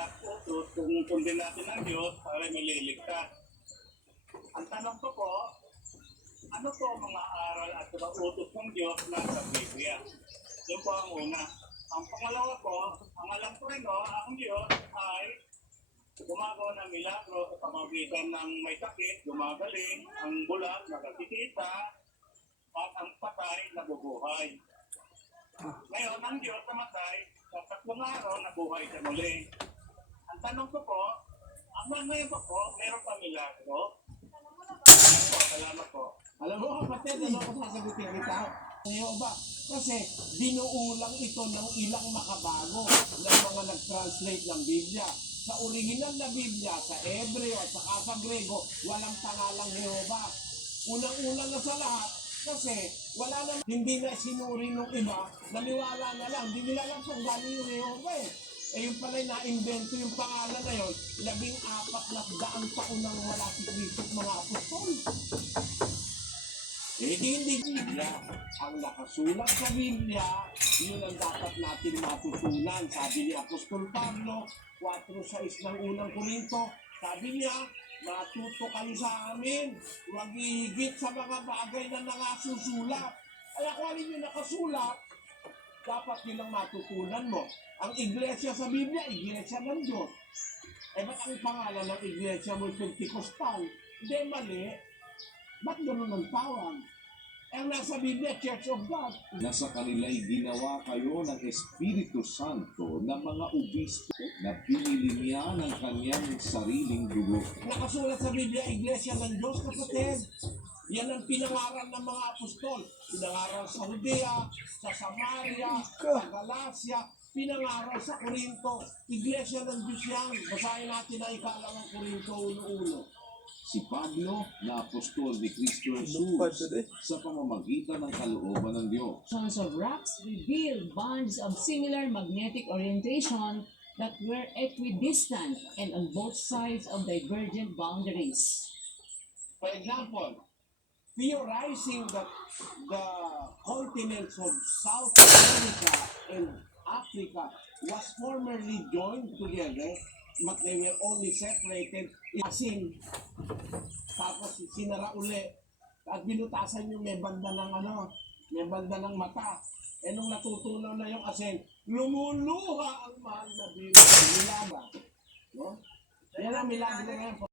at utos kung sundin natin ang Diyos para maliligtas. Ang tanong ko po, ano po ang mga aral at mga utos ng Diyos na sa Biblia? Yun po ang una. Ang pangalawa po, ang alam ko rin ang Diyos ay gumagawa ng milagro sa pamamagitan ng may sakit, gumagaling, ang bulag, nakakikita, at ang patay, nabubuhay. Ngayon, ang Diyos namatay, sa 3 araw, nabuhay siya muli. Ang tanong ko po, ngayon po, meron pa milagro? Salamat po. Alam mo kapatid, ano ko sasagutin kita? Ngayon ba? Kasi dinuulang ito ng ilang makabago ng mga nag-translate ng Biblia. Sa original na Biblia, sa Hebreo at saka sa Grego, walang pangalang Jehova. Unang-una na sa lahat, kasi wala na, hindi na sinuri ng iba, naniwala na lang, hindi nila lang kung galing yung Jehova eh. Eh yung pala na-invento yung pangalan na yun, 14,000 taon nang wala si Cristo at mga apostol. Eh hindi Biblia. Ang nakasulat sa Biblia, yun ang dapat natin matutunan. Sabi ni Apostol Pablo, 4:6 ng unang Korinto, sabi niya, matuto kayo sa amin, huwag hihigit sa mga bagay na nakasusulat. Kaya kung alin yung nakasulat, dapat yun ang matutunan mo. Ang iglesia sa Biblia, iglesia ng Diyos. Eh ba't ang pangalan ng iglesia mo Pentecostal? Hindi, mali. Ba't gano'n ang tawag? Ang nasa Biblia, Church of God. Nasa kanila'y ginawa kayo ng Espiritu Santo na mga obispo na pinili niya ng kanyang sariling dugo. Nakasulat sa Biblia, iglesia ng Diyos, kapatid. Yan ang pinangaral ng mga apostol. Pinangaral sa Judea, sa Samaria, sa Galacia, pinangaral sa Corinto. Iglesia ng Diyos yan. Basahin natin ang 2 Corinto 1:1. Si Pablo na apostol ni Kristo Jesus sa pamamagitan ng kalooban ng Diyos. Sons of rocks reveal bands of similar magnetic orientation that were equidistant and on both sides of divergent boundaries. For example, theorizing that the continents of South America and Africa was formerly joined together, but they were only separated in asin. Tapos sinara uli at binutasan yung may banda ng mata. Eh nung natutunaw na yung asin, lumuluha ang mahal na Biblia. No? Yan ang milagro ngayon.